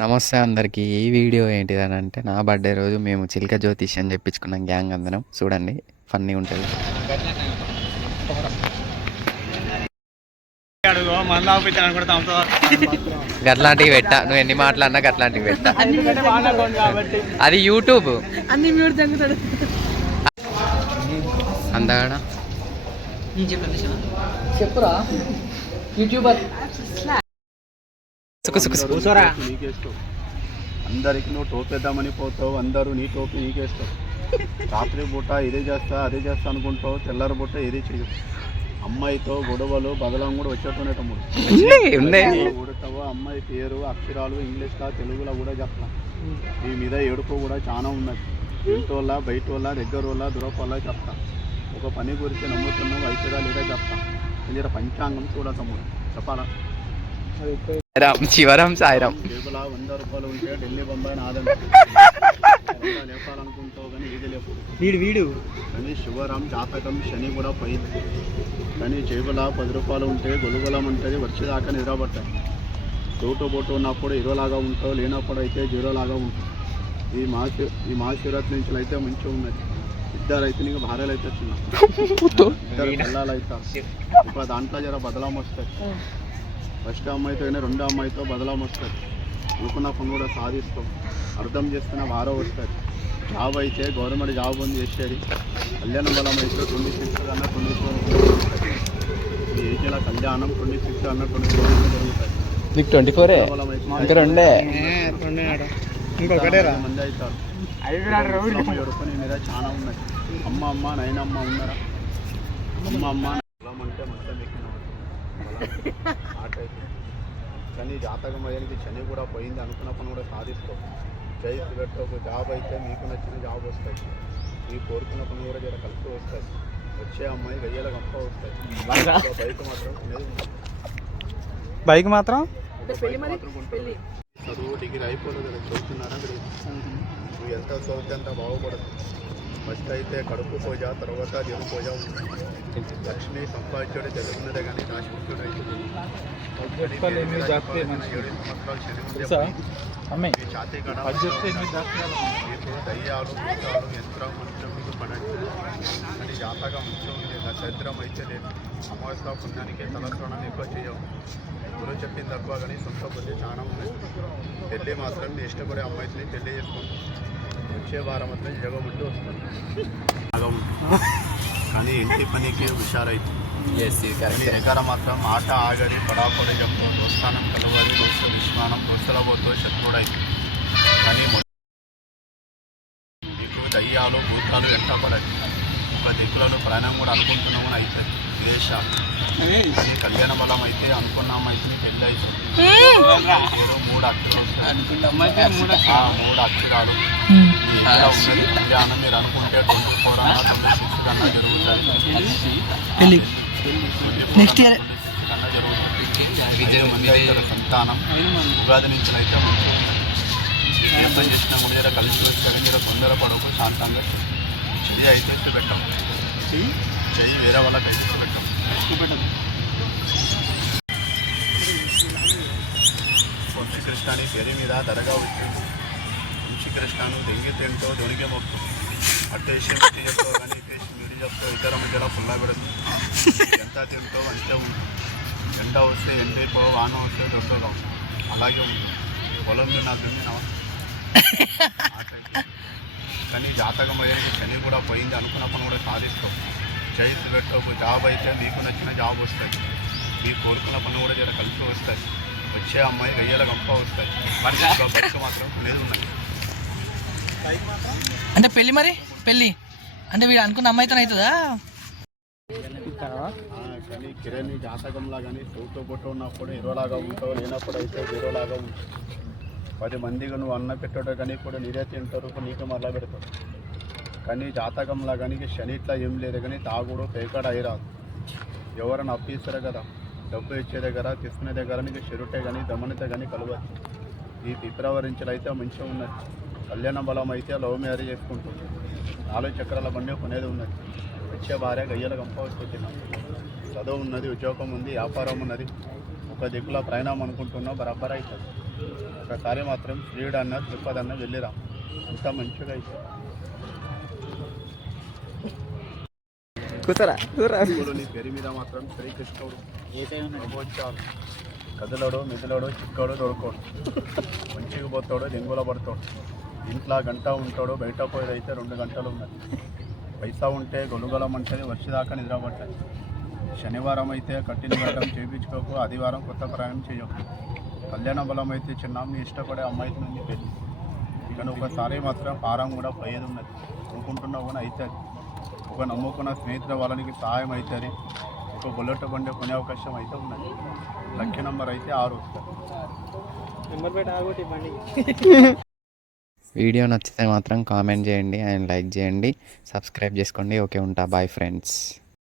నమస్తే అందరికీ. ఈ వీడియో ఏంటిదనంటే నా బర్త్‌డే రోజు మేము చిలక జ్యోతిష్యం చెప్పించుకున్నాం గ్యాంగ్ అందరం. చూడండి ఫన్నీ ఉంటది. గట్లాంటివి పెట్టా, నువ్వు ఎన్ని మాటలన్నా గట్లాంటివి పెట్టా. అది యూట్యూబ్ అందగాడా చెప్పురా యూట్యూబర్ అందరికి నువ్వు టోపేద్దామని పోతావు, అందరూ నీ టోపీ నీకేస్తావు. రాత్రి పూట ఇదే చేస్తా అదే చేస్తా అనుకుంటావు, తెల్లారి పూట ఏదే చేయవు. అమ్మాయితో గొడవలు బదలం కూడా వచ్చేట్టునే తమ్ముడు. కొడతావు అమ్మాయి పేరు అక్షరాలు ఇంగ్లీష్లో తెలుగులో కూడా చెప్తా. ఈ మీద ఏడుపు కూడా చాలా ఉన్నది. ఇంటోళ్ళ బయట వాళ్ళ దగ్గర వాళ్ళ దూరపోళ్ళ చెప్తా. ఒక పని గురించి నమ్ముతున్నావు అవుతుందా లేదా చెప్తా. జర పంచాంగం కూడా తమ్ముడు చెప్పాలా. శివరాం సాయిరాం జేబులా 100 రూపాయలు ఉంటే ఢిల్లీ బొంబాయి నాదం లేపాలనుకుంటావు కానీ ఇది లేపు వీడు కానీ శివరాం జాతకం శని కూడా పోయింది. కానీ జేబులా 10 రూపాయలు ఉంటే గొలుగులం ఉంటుంది, వచ్చేదాకా నిద్రపట్టాయి. తోటు బొట్టు ఉన్నప్పుడు 0 లాగా ఉంటావు, లేనప్పుడు అయితే 0 లాగా ఉంటావు. ఈ మహాశివరాత్రి నుంచి అయితే మంచిగా ఉన్నది. ఇద్దరు అయితే నీకు భార్యలు అయితే చిన్న ఇద్దరు పిల్లలు అవుతారు. ఇప్పుడు దాంట్లో జర బదలాం వస్తాయి. ఫస్ట్ అమ్మాయితో అయినా రెండో అమ్మాయితో బదలాం వస్తుంది. అనుకున్న పని కూడా సాధిస్తాం. అర్థం చేసుకున్న వారం వస్తుంది. జాబ్ అయితే గవర్నమెంట్ జాబ్ ఉంది చేసేది. కళ్యాణ బలం అయితే 26 అన్న 24 ఏజీల కళ్యాణం 26 అన్న 24 జరుగుతుంది. నీకు 24 ఇంకా రెండే మంది అవుతారు. ఎడుకొని మీద చాలా ఉన్నాయి. అమ్మ నైనమ్మ ఉన్నారా? అమ్మ బలం అంటే మొత్తం ఎక్కిన ఆట అయితే. కానీ జాతకం అయ్యానికి శని కూడా పోయింది. అనుకున్న పని కూడా సాధిస్తావు. జై శివట్టు జాబ్ అయితే మీకు నచ్చిన జాబ్ వస్తాయి. మీ కోరుకున్న పని కూడా జర కలిసి వస్తాయి. వచ్చే అమ్మాయి గయ్యల గంప వస్తాయి. బైక్ మాత్రం చదువు డిగ్రీ అయిపోలేదు కదా, చదువుతున్నారా? నువ్వు ఎంత చదివితే అంత బాగుపడదు. ఫస్ట్ అయితే కడుపు పూజ, తర్వాత దేవుని పూజ ఉంటుంది. లక్ష్మి సంపాదించడం జరుగుతున్నదే కానీ రాశిపుత్రుడు అయితే 7 సంవత్సరాలు శని ఉండే ఛాతీ కడ ఇప్పుడు దయ్యాలు భూతాలు యంత్రం మంచం మీకు పడండి. అని జాతగా మంచం ఉంది. దరిద్రం అయితే లేదు. అమావాస్య పుణ్యానికే తలస్నానం ఎక్కువ చేయవు. గురువు చెప్పింది తక్కువ కానీ సొంత బుద్ధి చాలా ఉన్నాయి. పెళ్ళి మాత్రం మీ ఇష్టపడే అమ్మాయిని పెళ్ళి చేసుకుంటాం. వచ్చే వారం మాత్రం జగముంటూ వస్తుంది. కానీ ఇంటి పనికి హుషారైతుంది. దగ్గర మాత్రం ఆట ఆగడి పడాపడి చెప్తూ దోస్తానం కలవాలి దోష విశ్వానం దోషల పోతూ శత్రుడైంది. కానీ మీకు దయ్యాలు భూతాలు వెంటపడదు. ఒక దిక్కులను ప్రయాణం కూడా అనుకుంటున్నాము అని అవుతుంది. విదేశాలు కానీ కళ్యాణ బలం అయితే అనుకున్నాం అయితే పెళ్ళి అవుతుంది. ఏదో 3 అక్షరాలు 3 అక్షరాలు ఉన్నది. కళ్యాణం మీరు అనుకుంటే 24 అన్నా 26 కన్నా జరుగుతుంది. కన్నా జరుగుతుంది. సంతానం ఉగాది నుంచి అయితే ఏ పని చేసినా కూడా జర కలిసి వచ్చాక మీరు తొందర పడకు, శాంతంగా చెయ్యి అయితే పెట్టాం. చెయ్యి వేరే వాళ్ళకి అయితే పెట్టాం. వంశీకృష్ణాని పేరు మీద దరగా వచ్చింది. వంశీకృష్ణను దెంగి తింటూ దొనికే మొక్కు అట్టేసి మిట్టి చెప్తావు కానీ ఇట్టేసి మిడి చెప్తావు. ఇద్దరు మధ్యలో పుల్లా పెడుతుంది. ఎంత తింటావు అంతే ఉంటుంది. ఎండ వస్తే ఎండిపో, వాన వస్తే దొరకగా అలాగే ఉంటుంది. పొలం తిన్నా తిన్నావా కానీ జాతకం అయ్యేది శని కూడా పోయింది. అనుకున్న పని కూడా సాధిస్తావు. జై శివట్టు జాబ్ అయితే మీకు నచ్చిన జాబ్ వస్తాయి. మీకు కోరుకున్న పని కూడా జర కలిసి వస్తాయి. వచ్చే అమ్మాయి గయ్యల గంప వస్తాయి. బస్సు మాత్రం లేదు ఉన్నాయి. అంటే పెళ్ళి మరి పెళ్ళి అంటే వీడు అనుకున్న అమ్మాయితో అవుతుందా? కానీ కిరణ్ జాతకంలా కానీ చౌతో పొట్టు ఉన్నప్పుడు 0 లాగా ఉంటావు, లేనప్పుడు అయితే 0 లాగా ఉంటావు. 10 మందికి నువ్వు అన్న పెట్టడం కానీ కూడా నీరే తింటారు, నీకు మరలా పెడతారు. కానీ జాతకంలా కానీ శని ఇట్లా ఏం లేదు. కానీ తాగుడు పేకాడ అయిరాదు. ఎవరైనా అప్పిస్తారు కదా, డబ్బు ఇచ్చే దగ్గర తీసుకునే దగ్గర నీకు చెరుటే కానీ దమనితే కానీ కలవచ్చు. ఈ ఫిబ్రవరి నుంచి అయితే మంచిగా ఉన్నది. కళ్యాణ బలం అయితే లవ్ మ్యారేజ్ చేసుకుంటుంది. 4 చక్రాల బండి కొనేది ఉన్నది. వచ్చే భార్య గయ్యల గంప వస్తుంది. చదువు ఉన్నది, ఉద్యోగం ఉంది, వ్యాపారం ఉన్నది. ఒక దిక్కుల ప్రయాణం అనుకుంటున్నావు, బరాబర్ అవుతుంది. ఒకసారి మాత్రం శ్రీయుడన్నా తిరుపదన్నా వెళ్ళిరా అంత మంచిగా అయితే కూర్చోరా నీ పేరు మీద మాత్రం శ్రీకృష్ణుడు వచ్చాడు కదులోడు మిదులోడు చిక్కోడు దొరకోడు మంచిగా పోతాడు దెంగుల పడతాడు ఇంట్లో గంట ఉంటాడు బయట పోయేది అయితే 2 గంటలు ఉన్నది పైసా ఉంటే గొలుగొలం అంటే వచ్చేదాకా నిద్రపడ్డాయి శనివారం అయితే కట్టిన గడ్డం చేయించుకోకు ఆదివారం కొత్త ప్రయాణం చేయకు కళ్యాణ బలం అయితే చిన్నమ్ని ఇష్టపడే అమ్మాయి నుండి పెళ్ళి ఇక ఒకసారి మాత్రం పారం కూడా పోయేది ఉన్నది అనుకుంటున్నావు కూడా అవుతుంది ఒక నమ్ముకున్న స్నేహితుల వాళ్ళకి సహాయం అవుతుంది ఒక బుల్లెట్ బండి కొనే అవకాశం అయితే ఉన్నది లక్కీ నెంబర్ అయితే 6 వస్తుంది వీడియో నచ్చితే మాత్రం కామెంట్ చేయండి అండ్ లైక్ చేయండి, సబ్స్క్రైబ్ చేసుకోండి. ఓకే, ఉంటా. Bye friends.